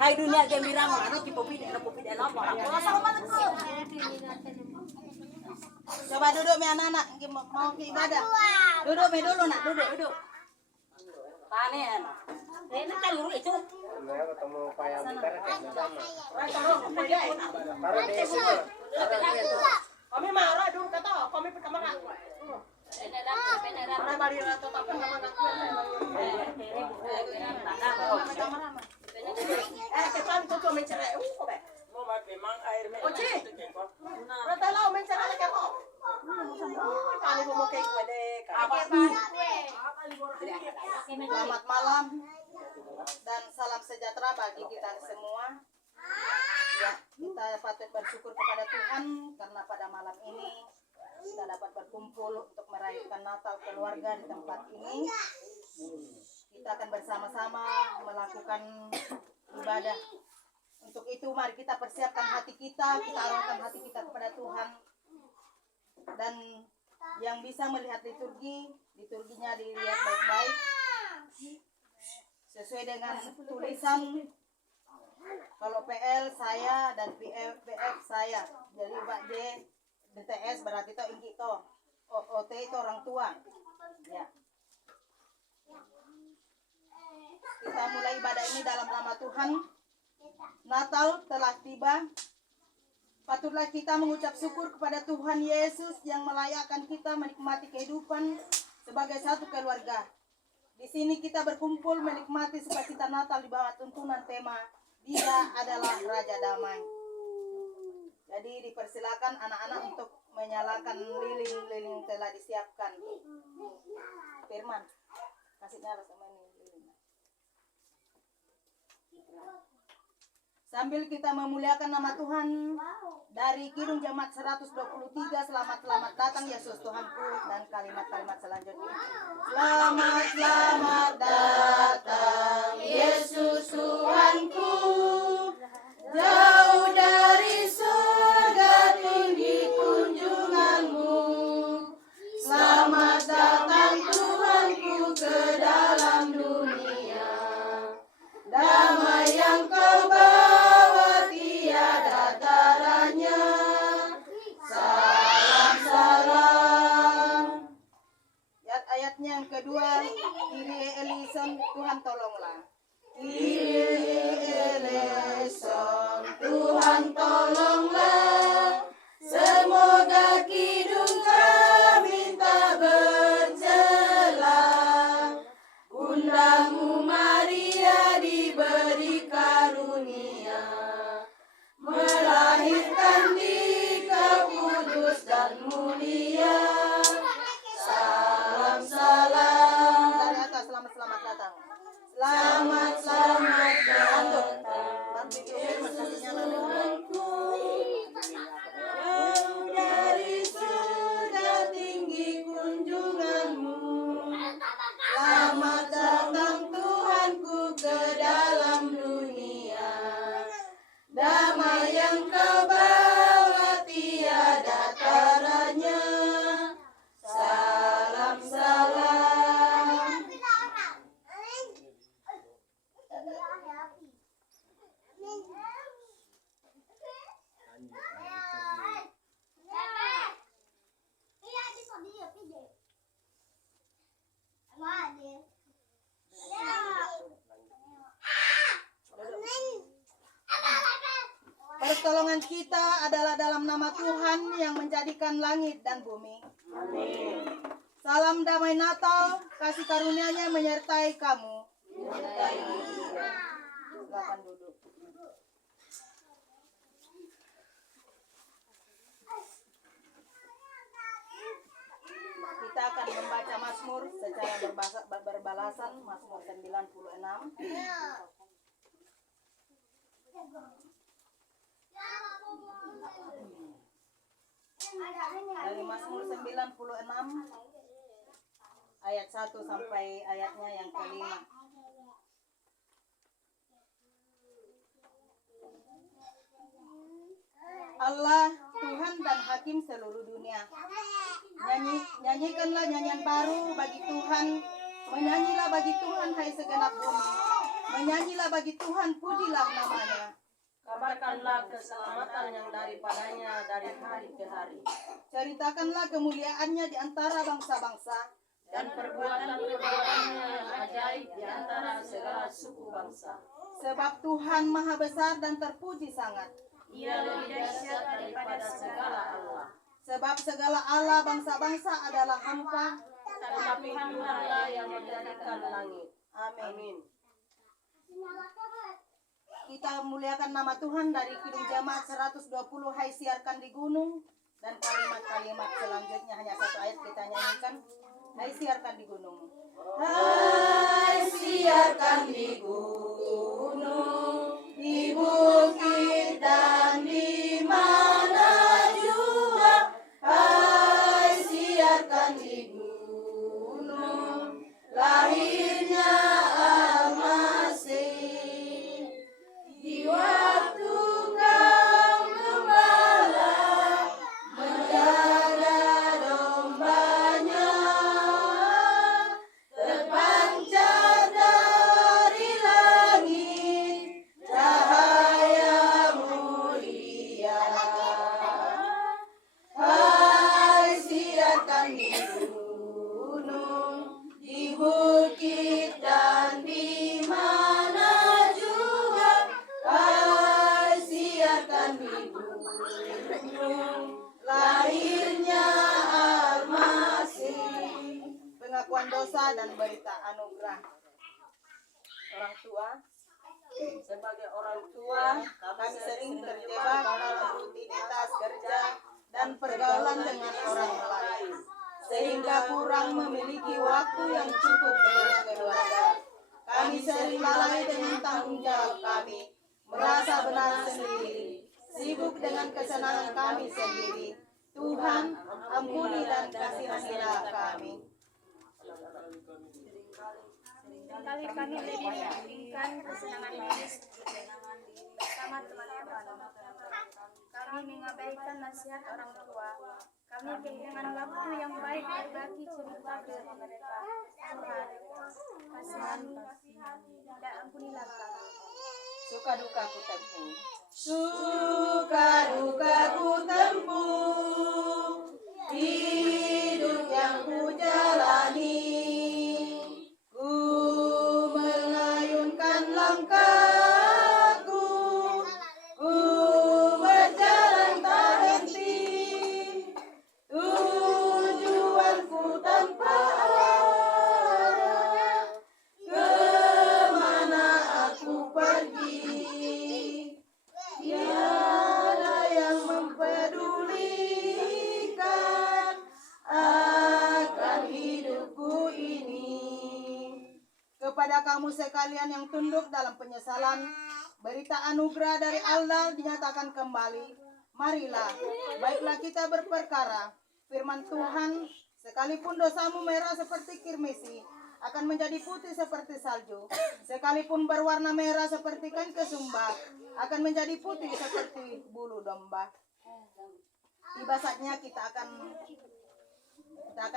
Hai dunia gembira mau anak kipopi apa? Coba duduk mi anak-anak mau ke ibadah. Duduk mi dulu nak, duduk. Panen. Ini kan dulu itu. Ketemu kayak gitar kami marah dulu kata kami pertama Mana bari rato tapi nama aku. Kepan itu cuma mencerai. Kobe. mau memang air Oci. Rata lau mencerai ke kok. Kali mau kayak gue deh. Selamat malam dan salam sejahtera bagi kita semua. Ya, kita patut bersyukur kepada Tuhan karena pada malam ini kita dapat berkumpul untuk merayakan Natal keluarga di tempat ini. Kita akan bersama-sama melakukan ibadah. Untuk itu mari kita persiapkan hati kita arahkan hati kita kepada Tuhan. Dan yang bisa melihat liturginya dilihat baik-baik sesuai dengan tulisan. Kalau PL saya dan PF saya. Jadi Pak J DTS berarti itu ingki to. OT itu orang tua. Ya. Kita mulai ibadah ini dalam nama Tuhan. Natal telah tiba. Patutlah kita mengucap syukur kepada Tuhan Yesus yang melayakkan kita menikmati kehidupan sebagai satu keluarga. Di sini kita berkumpul menikmati sukacita Natal di bawah tuntunan tema Dia adalah Raja Damai. Jadi dipersilakan anak-anak untuk menyalakan lilin telah disiapkan. Firman, kasih nyala sama ini lilin. Sambil kita memuliakan nama Tuhan dari Kidung Jemaat 123, selamat datang Yesus Tuhanku, dan kalimat-kalimat selanjutnya. Selamat datang Yesus Tuhanku, jauh dari surga tinggi kunjunganmu. Selamat datang Tuhanku ke dalam dunia, damai yang kau bawa tiada taranya. Salam. Ayatnya yang kedua, Kyrie eleison, Tuhan tolonglah. Kyrie eleison, Tuhan tolonglah. Semoga kidung kami tak bercelah. Bundamu Maria diberi karunia, melahirkan di Kau kudus dan mulia. Salam. Dari atas, selamat datang. Selamat datang. Jauh dari surga tinggi kunjunganmu. Selamat datang Tuhanku ke dalam dunia, damai yang kau bawa tiada taranya. Salam. Pertolongan kita adalah dalam nama Tuhan yang menjadikan langit dan bumi. Amin. Salam damai Natal, kasih karunia-Nya menyertai kamu. Silakan duduk. Kita akan membaca Mazmur secara berbalasan, Mazmur 96. Dari Mazmur 96 ayat 1 sampai ayatnya yang kelima. Allah, Tuhan dan Hakim seluruh dunia. Nyanyikanlah nyanyian baru bagi Tuhan. Menyanyilah bagi Tuhan, hai segenap bumi. Menyanyilah bagi Tuhan, pujilah namanya. Kabarkanlah keselamatan yang daripadanya dari hari ke hari. Ceritakanlah kemuliaannya di antara bangsa-bangsa. Dan perbuatan-perbuatannya yang ajaib di antara segala suku bangsa. Sebab Tuhan maha besar dan terpuji sangat. Ia lebih dahsyat daripada segala Allah. Sebab segala Allah bangsa-bangsa adalah hampa. Tetapi Tuhanlah yang menjadikan langit. Amin. Kita muliakan nama Tuhan dari Kidung Jemaat 120, hai siarkan di gunung. Dan kalimat-kalimat selanjutnya hanya satu ayat kita nyanyikan. Hai siarkan di gunung. Hai siarkan di gunung, di bukit dan di mana juga. Hai siarkan di gunung, lahirnya Al-Masih. Di waktu kau gembala menjaga dombanya, terpancar dari langit cahaya mulia. Hai siarkan di gunung, di bukit dan di mana juga. Hai siarkan di gunung, lahirnya Al-Masih. Pengakuan dosa dan berita anugerah. Orang tua, Sebagai orang tua, kami sering terjebak dalam rutinitas kerja dan pergaulan dengan orang lain, sehingga kurang memiliki waktu yang cukup dengan keluarga. Kami sering lalai dengan tanggung jawab kami, merasa benar sendiri, sibuk dengan kesenangan kami sendiri. Tuhan, ampuni dan kasihanilah kami. Seringkali kami lebih mementingkan kesenangan diri bersama teman-teman. Kami mengabaikan nasihat orang tua. Kami kehilangan waktu yang baik berbagi cerita dengan mereka. Tuhan, kasihani dan ampunilah kami. Suka duka ku tempuh, suka duka ku tempuh, hidup yang ku jalani. Ku mengayunkan langkahku, ku berjalan tak henti. Tujuanku tanpa arah, kemana aku pergi. Tiada yang mempedulikan akan hidupku ini. Kepada kamu sekalian yang tunduk dalam penyesalan, berita anugerah dari Allah dinyatakan kembali. Marilah, baiklah kita berperkara. Firman Tuhan, sekalipun dosamu merah seperti kirmisi, akan menjadi putih seperti salju. Sekalipun berwarna merah seperti kain kesumbat, akan menjadi putih seperti bulu domba. Tiba saatnya kita akan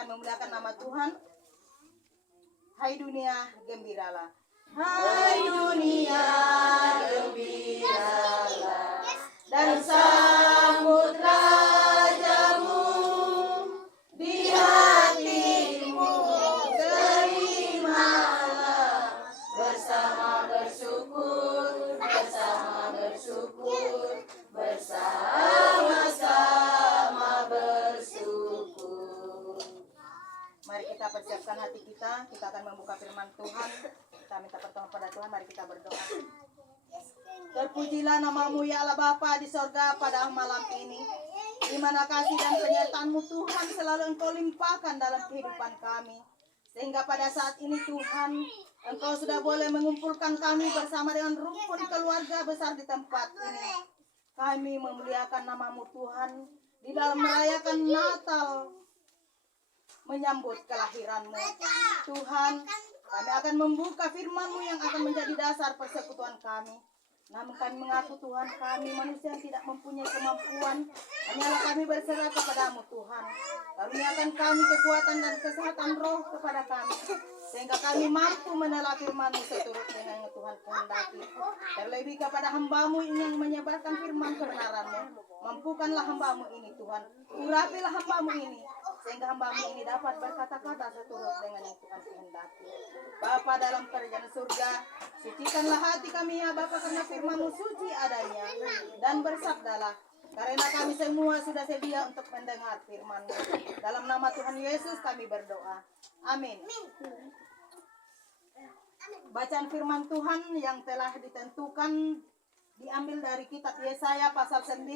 memuliakan nama Tuhan. Hai dunia, gembiralah. Hai dunia, gembiralah. Dan sambut rajamu di hatimu. Terimalah bersama bersyukur, bersama-sama bersyukur. Mari kita persiapkan hati kita akan membuka firman Tuhan. Kita minta pertolongan pada Tuhan, mari kita berdoa. Terpujilah namamu ya Allah Bapa di sorga pada malam ini, di mana kasih dan penyertaan-Mu Tuhan selalu Engkau limpahkan dalam kehidupan kami. Sehingga pada saat ini Tuhan, Engkau sudah boleh mengumpulkan kami bersama dengan rukun keluarga besar di tempat ini. Kami memuliakan namamu Tuhan di dalam merayakan Natal, menyambut kelahiran-Mu. Tuhan, kami akan membuka firman-Mu yang akan menjadi dasar persekutuan kami. Namun kami mengaku Tuhan, kami manusia yang tidak mempunyai kemampuan. Hanyalah kami berserah kepadamu Tuhan. Karuniakan kami kekuatan dan kesehatan roh kepada kami, sehingga kami mampu menelah firman-Mu seturut dengan yang Tuhan kehendaki. Terlebih kepada hamba-Mu ini yang menyebarkan firman kebenaran-Mu. Mampukanlah hamba-Mu ini Tuhan. Urapilah hamba-Mu ini, sehingga hamba-Mu ini dapat berkata-kata seturut dengan yang Tuhan kehendaki. Bapa dalam kerajaan surga, sucikanlah hati kami ya Bapa, karena firman-Mu suci adanya. Dan bersabdalah, karena kami semua sudah sedia untuk mendengar firman-Mu. Dalam nama Tuhan Yesus kami berdoa. Amin. Bacaan firman Tuhan yang telah ditentukan diambil dari kitab Yesaya pasal 9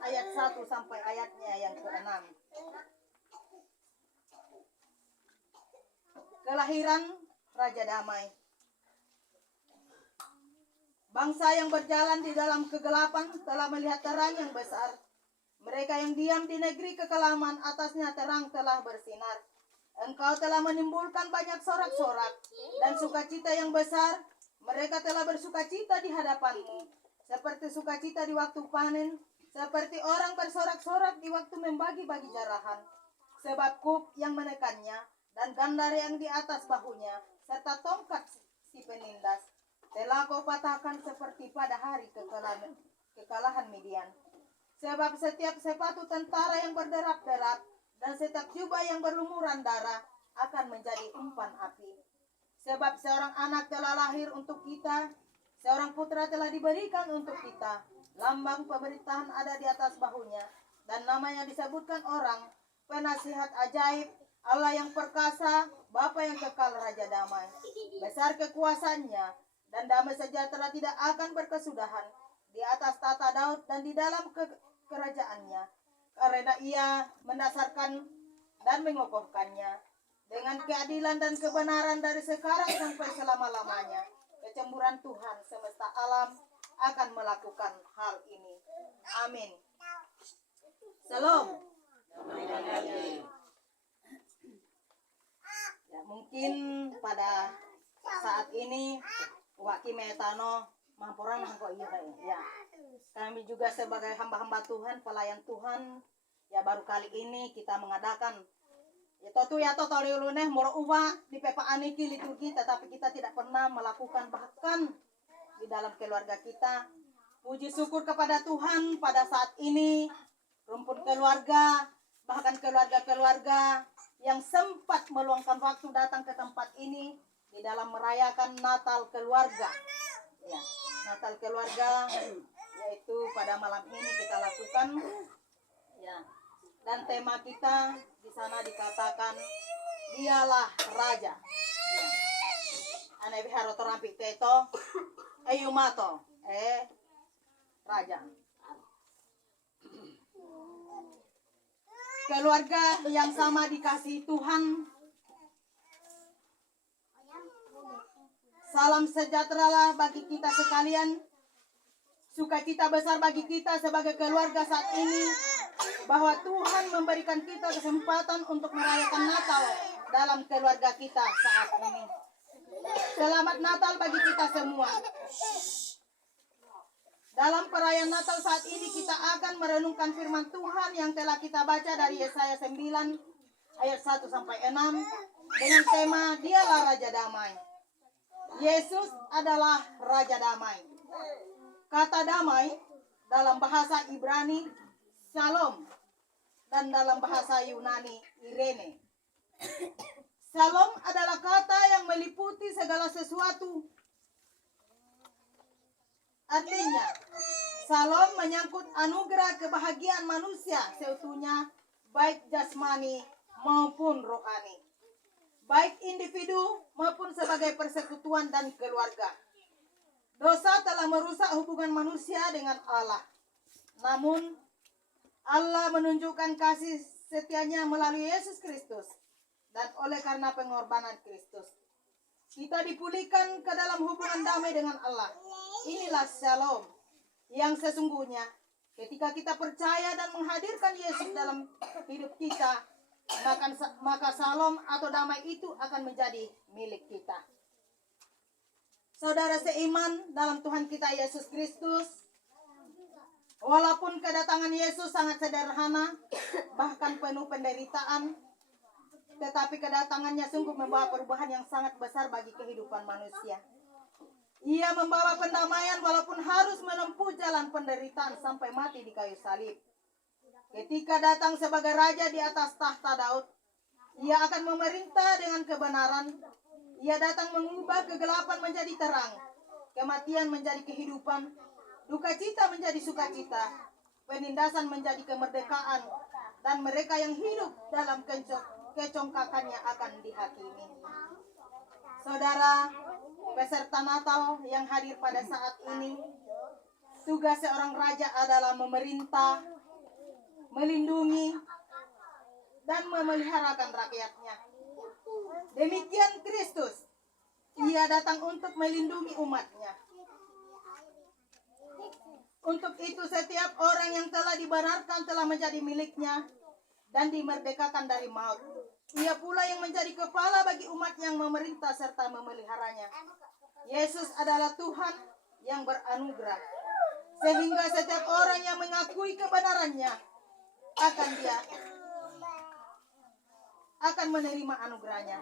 ayat 1 sampai ayatnya yang ke-6. Kelahiran Raja Damai. Bangsa yang berjalan di dalam kegelapan telah melihat terang yang besar. Mereka yang diam di negeri kekelaman, atasnya terang telah bersinar. Engkau telah menimbulkan banyak sorak-sorak dan sukacita yang besar. Mereka telah bersukacita di hadapan-Mu, seperti sukacita di waktu panen, seperti orang bersorak-sorak di waktu membagi-bagi jarahan. Sebab kuk yang menekannya dan gandar yang di atas bahunya, serta tongkat si penindas, telah Kau patahkan seperti pada hari kekalahan Midian. Sebab setiap sepatu tentara yang berderap-derap dan setiap jubah yang berlumuran darah akan menjadi umpan api. Sebab seorang anak telah lahir untuk kita, seorang putra telah diberikan untuk kita. Lambang pemerintahan ada di atas bahunya, dan namanya disebutkan orang, Penasihat Ajaib, Allah yang perkasa, Bapa yang kekal, Raja Damai. Besar kekuasaannya, dan damai sejahtera tidak akan berkesudahan di atas tata Daud dan di dalam kerajaannya, karena ia mendasarkan dan mengokohkannya dengan keadilan dan kebenaran dari sekarang sampai selama-lamanya. Kecemburuan Tuhan semesta alam akan melakukan hal ini. Amin. Salam. Ya, mungkin pada saat ini Waki Metano Mampuran kok iya ya. Kami juga sebagai hamba-hamba Tuhan, pelayan Tuhan, ya baru kali ini kita mengadakan Toto liuluneh moro uwa di pepa aniki liturgi, tetapi kita tidak pernah melakukan bahkan di dalam keluarga kita. Puji syukur kepada Tuhan pada saat ini rumpun keluarga, bahkan keluarga-keluarga yang sempat meluangkan waktu datang ke tempat ini di dalam merayakan Natal keluarga. Ya, Natal keluarga yaitu pada malam ini kita lakukan. Ya. Dan tema kita di sana dikatakan Dialah Raja. Ya. Ane biharo torampi teto ayumato Raja. Keluarga yang sama dikasihi Tuhan. Salam sejahtera bagi kita sekalian. Sukacita besar bagi kita sebagai keluarga saat ini, bahwa Tuhan memberikan kita kesempatan untuk merayakan Natal dalam keluarga kita saat ini. Selamat Natal bagi kita semua. Dalam perayaan Natal saat ini kita akan merenungkan firman Tuhan yang telah kita baca dari Yesaya 9 ayat 1 sampai 6 dengan tema Dialah Raja Damai. Yesus adalah Raja Damai. Kata damai dalam bahasa Ibrani Shalom dan dalam bahasa Yunani Irene. Shalom adalah kata yang meliputi segala sesuatu. Artinya, Shalom menyangkut anugerah kebahagiaan manusia seutuhnya, baik jasmani maupun rohani, baik individu maupun sebagai persekutuan dan keluarga. Dosa telah merusak hubungan manusia dengan Allah. Namun, Allah menunjukkan kasih setianya melalui Yesus Kristus. Dan oleh karena pengorbanan Kristus, kita dipulihkan ke dalam hubungan damai dengan Allah. Inilah shalom yang sesungguhnya. Ketika kita percaya dan menghadirkan Yesus dalam hidup kita, maka shalom atau damai itu akan menjadi milik kita. Saudara seiman dalam Tuhan kita Yesus Kristus, walaupun kedatangan Yesus sangat sederhana, bahkan penuh penderitaan, tetapi kedatangannya sungguh membawa perubahan yang sangat besar bagi kehidupan manusia. Ia membawa pendamaian walaupun harus menempuh jalan penderitaan sampai mati di kayu salib. Ketika datang sebagai raja di atas tahta Daud, ia akan memerintah dengan kebenaran. Ia datang mengubah kegelapan menjadi terang, kematian menjadi kehidupan, duka cita menjadi sukacita, penindasan menjadi kemerdekaan, dan mereka yang hidup dalam kecongkakannya akan dihakimi. Saudara, peserta Natal yang hadir pada saat ini, tugas seorang raja adalah memerintah, melindungi, dan memeliharakan rakyatnya. Demikian Kristus, ia datang untuk melindungi umatnya. Untuk itu setiap orang yang telah dibenarkan telah menjadi miliknya dan dimerdekakan dari maut. Ia pula yang menjadi kepala bagi umat yang memerintah serta memeliharanya. Yesus adalah Tuhan yang beranugerah, sehingga setiap orang yang mengakui kebenarannya akan menerima anugerahnya.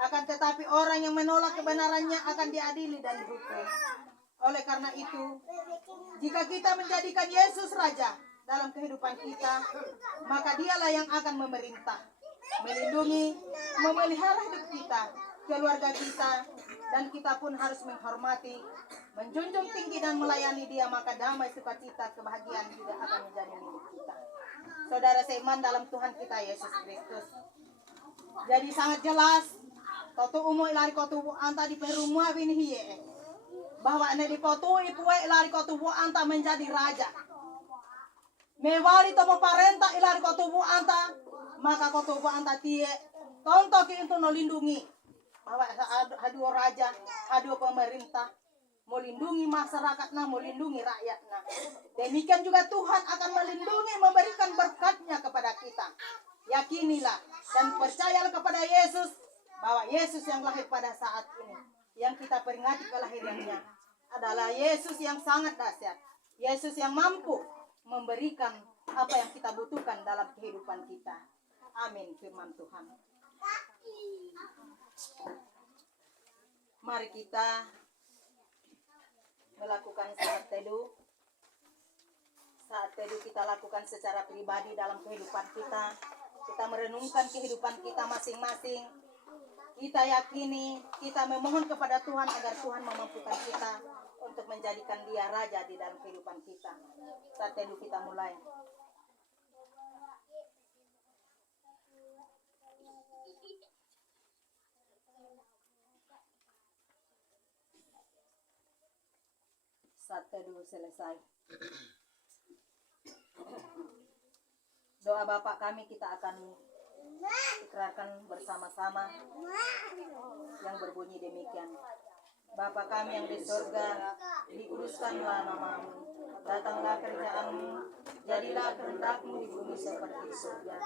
Akan tetapi orang yang menolak kebenarannya akan diadili dan dihukum. Oleh karena itu, jika kita menjadikan Yesus Raja dalam kehidupan kita, maka dialah yang akan memerintah, melindungi, memelihara hidup kita, keluarga kita, dan kita pun harus menghormati, menjunjung tinggi dan melayani Dia, maka damai, sukacita, kebahagiaan juga akan menjadi milik kita. Saudara seiman dalam Tuhan kita Yesus Kristus. Jadi sangat jelas, toto umo ilari kotu anta di perumah bini hiye, bahwa ane di kotu ipue ilari kotu anta menjadi raja. Mewali tomo parenta ilari kotu anta, maka kotu anta tie tontoki untuk melindungi, bahwa haduo raja, haduo pemerintah, melindungi masyarakat, melindungi rakyatnya. Demikian juga Tuhan akan melindungi, memberikan berkat-Nya kepada kita. Yakinilah dan percayalah kepada Yesus, bahwa Yesus yang lahir pada saat ini, yang kita peringati kelahirannya, adalah Yesus yang sangat dahsyat. Yesus yang mampu memberikan apa yang kita butuhkan dalam kehidupan kita. Amin, firman Tuhan. Mari kita melakukan saat teduh. Saat teduh kita lakukan secara pribadi dalam kehidupan kita. Kita merenungkan kehidupan kita masing-masing. Kita yakini, kita memohon kepada Tuhan agar Tuhan memampukan kita untuk menjadikan Dia Raja di dalam kehidupan kita. Saat teduh kita mulai. Saat teduh selesai. Doa Bapa kami kita akan ikrarkan bersama-sama yang berbunyi demikian. Bapa kami yang di surga, dikuduskanlah nama-Mu, datanglah kerajaan-Mu, jadilah kehendak-Mu di bumi seperti di surga.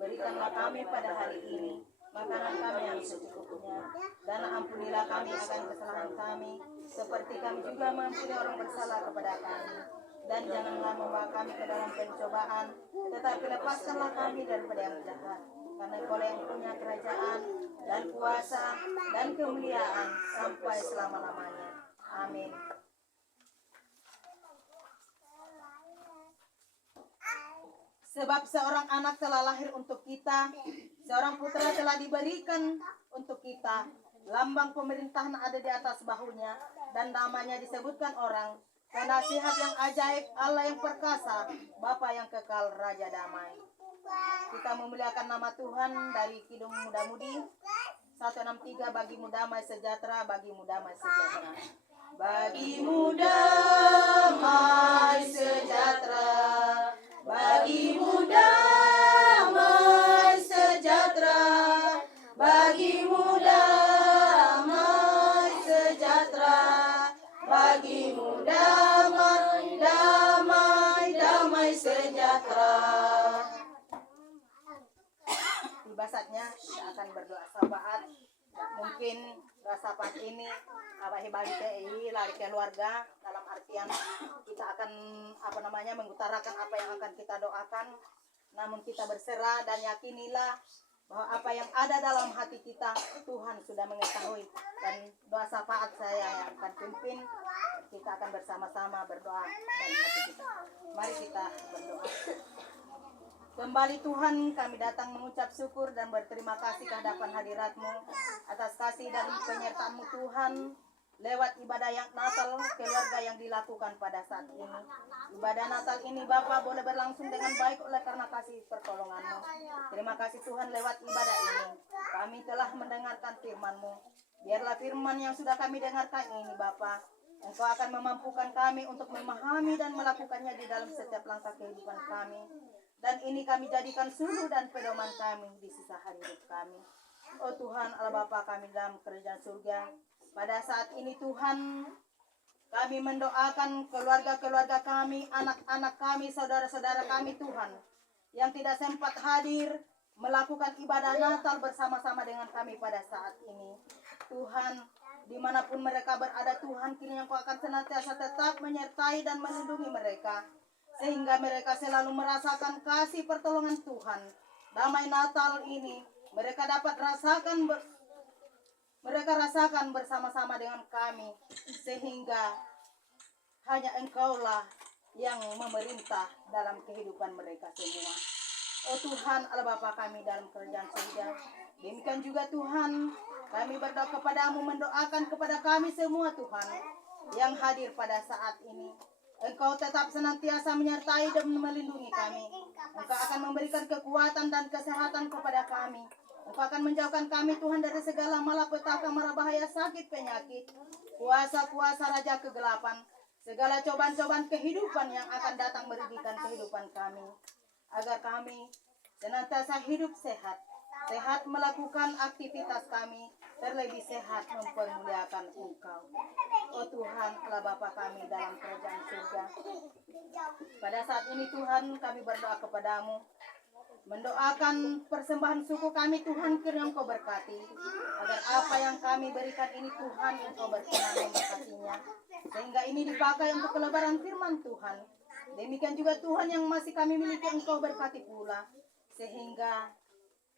Berikanlah kami pada hari ini makanan kami yang secukupnya, dan ampunilah kami akan kesalahan kami, seperti kami juga mengampuni orang bersalah kepada kami. Dan janganlah membawa kami ke dalam pencobaan, tetapi lepaskanlah kami daripada yang jahat. Karena Engkau yang punya kerajaan dan kuasa dan kemuliaan sampai selama-lamanya. Amin. Sebab seorang anak telah lahir untuk kita, seorang putra telah diberikan untuk kita. Lambang pemerintahan ada di atas bahunya, dan namanya disebutkan orang, Penasihat yang ajaib, Allah yang perkasa, Bapa yang kekal, Raja damai. Kita memuliakan nama Tuhan dari Kidung Muda-Mudi 163, bagimu damai sejahtera, bagimu damai sejahtera. Bagimu damai sejahtera, bagimu damai sejahtera, bagimu damai sejahtera, bagimu damai, damai, damai sejahtera. Tiba saatnya kita akan berdoa syafaat. Mungkin rasa pas ini abah balik lari keluarga, dalam artian kita akan mengutarakan apa yang akan kita doakan, namun kita berserah dan yakinilah bahwa apa yang ada dalam hati kita Tuhan sudah mengetahui, dan doa syafaat saya yang akan pimpin. Kita akan bersama-sama berdoa dalam hati kita. Mari kita berdoa. Kembali Tuhan, kami datang mengucap syukur dan berterima kasih ke hadapan hadirat-Mu atas kasih dan penyertaan-Mu Tuhan, lewat ibadah yang Natal keluarga yang dilakukan pada saat ini. Ibadah Natal ini Bapa boleh berlangsung dengan baik oleh karena kasih pertolongan-Mu. Terima kasih Tuhan, lewat ibadah ini kami telah mendengarkan firman-Mu. Biarlah firman yang sudah kami dengarkan ini Bapa, Engkau akan memampukan kami untuk memahami dan melakukannya di dalam setiap langkah kehidupan kami. Dan ini kami jadikan suluh dan pedoman kami di sisa hari hidup kami. Oh Tuhan Allah Bapa kami dalam kerajaan surga, pada saat ini Tuhan, kami mendoakan keluarga-keluarga kami, anak-anak kami, saudara-saudara kami Tuhan, yang tidak sempat hadir melakukan ibadah Natal bersama-sama dengan kami pada saat ini. Tuhan, dimanapun mereka berada Tuhan, kiranya Engkau akan senantiasa tetap menyertai dan melindungi mereka, sehingga mereka selalu merasakan kasih pertolongan Tuhan. Damai Natal ini mereka dapat rasakan bersama-sama dengan kami, sehingga hanya Engkaulah yang memerintah dalam kehidupan mereka semua. Oh Tuhan Allah Bapa kami dalam kerajaan surga, demikian juga Tuhan, kami berdoa kepadamu, mendoakan kepada kami semua Tuhan yang hadir pada saat ini. Engkau tetap senantiasa menyertai dan melindungi kami. Engkau akan memberikan kekuatan dan kesehatan kepada kami. Engkau akan menjauhkan kami Tuhan dari segala malapetaka, mara bahaya, sakit, penyakit, kuasa-kuasa raja kegelapan, segala cobaan-cobaan kehidupan yang akan datang merugikan kehidupan kami, agar kami senantiasa hidup sehat, sehat melakukan aktivitas kami, terlebih sehat mempermuliakan Engkau. Oh Tuhan Allah Bapa kami dalam kerajaan surga, pada saat ini Tuhan kami berdoa kepadamu, mendoakan persembahan suku kami Tuhan, kiranya Engkau berkati, agar apa yang kami berikan ini Tuhan Engkau berkenan memberkatinya, sehingga ini dipakai untuk kelebaran firman Tuhan. Demikian juga Tuhan yang masih kami miliki Engkau berkati pula, sehingga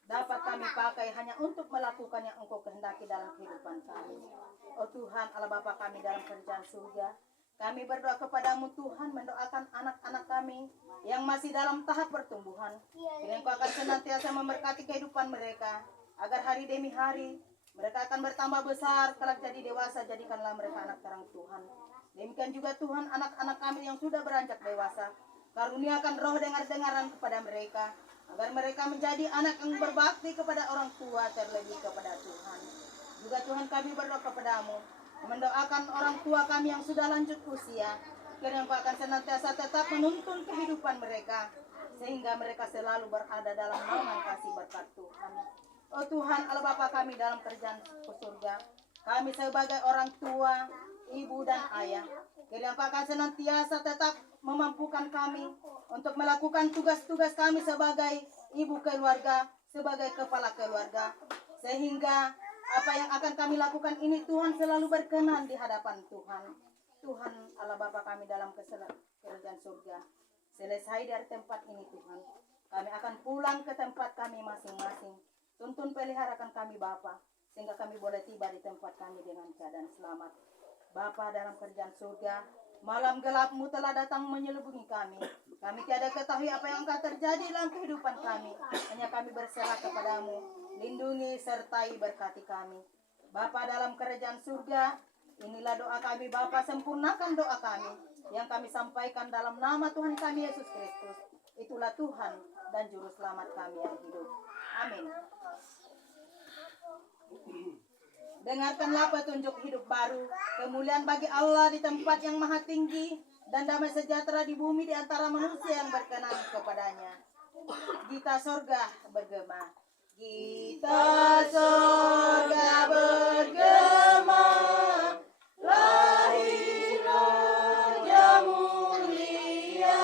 dapat kami pakai hanya untuk melakukan yang Engkau kehendaki dalam kehidupan kami. Oh Tuhan Allah Bapa kami dalam kerajaan surga, kami berdoa kepadamu Tuhan, mendoakan anak-anak kami yang masih dalam tahap pertumbuhan. Kiranya Engkau akan senantiasa memberkati kehidupan mereka, agar hari demi hari mereka akan bertambah besar, kelak jadi dewasa, jadikanlah mereka anak terang Tuhan. Demikian juga Tuhan, anak-anak kami yang sudah beranjak dewasa, karuniakan roh dengar-dengaran kepada mereka, agar mereka menjadi anak yang berbakti kepada orang tua, terlebih kepada Tuhan. Juga Tuhan kami berdoa kepadamu, mendoakan orang tua kami yang sudah lanjut usia, kiranya Engkau akan senantiasa tetap menuntun kehidupan mereka, sehingga mereka selalu berada dalam naungan kasih berkat Tuhan. Oh Tuhan Allah Bapa kami dalam kerajaan surga, kami sebagai orang tua, ibu dan ayah, kiranya Engkau akan senantiasa tetap memampukan kami untuk melakukan tugas-tugas kami sebagai ibu keluarga, sebagai kepala keluarga, sehingga apa yang akan kami lakukan ini Tuhan selalu berkenan di hadapan Tuhan. Tuhan Allah Bapa kami dalam kerajaan surga, selesai dari tempat ini Tuhan, kami akan pulang ke tempat kami masing-masing. Tuntun peliharakan kami Bapa, sehingga kami boleh tiba di tempat kami dengan keadaan selamat. Bapa dalam kerajaan surga, malam gelap-Mu telah datang menyelubungi kami. Kami tiada ketahui apa yang akan terjadi dalam kehidupan kami. Hanya kami berserah kepadamu. Lindungi sertai berkati kami. Bapa dalam kerajaan surga, inilah doa kami Bapa, sempurnakan doa kami yang kami sampaikan dalam nama Tuhan kami Yesus Kristus. Itulah Tuhan dan Juru Selamat kami yang hidup. Amin. Dengarkanlah petunjuk hidup baru, kemuliaan bagi Allah di tempat yang maha tinggi, dan damai sejahtera di bumi di antara manusia yang berkenan kepadanya. Gita sorga bergema, Gita sorga bergema, lahir Raja mulia,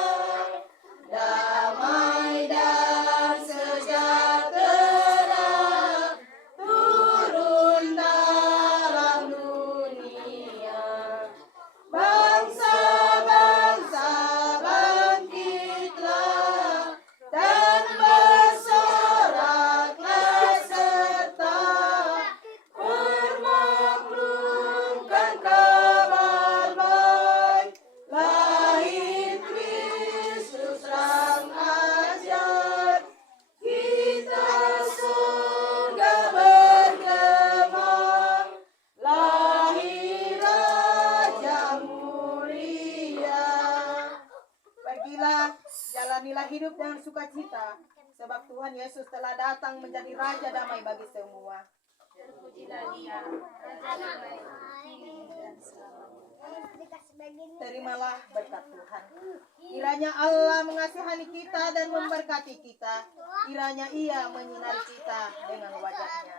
damai dan sejahtera turun dari Pergilah, jalanilah hidup dengan sukacita, sebab Tuhan Yesus telah datang menjadi Raja damai bagi semua. Terpujilah Dia, Raja damai, kini dan selamanya. Terimalah berkat Tuhan. Kiranya Allah mengasihani kita dan memberkati kita. Kiranya Ia menyinari kita dengan wajah-Nya.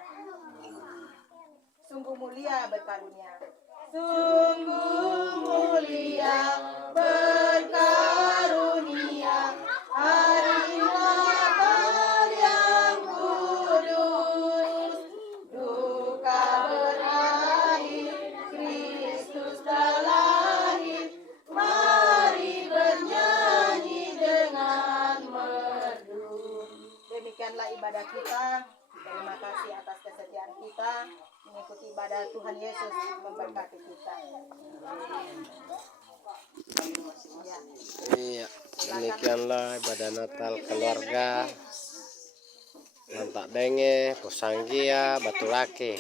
Sungguh mulia berkarunia. Sungguh mulia berkarunia hari Natal yang kudus. Duka berakhir, Kristus telah lahir. Mari bernyanyi dengan merdu. Demikianlah ibadah kita. Terima kasih atas kesetiaan kita mengikuti ibadah Tuhan Yesus, memberkati kita. Iya, demikianlah ibadah Natal keluarga Mantak Denge, Posanggia, Batu Laki.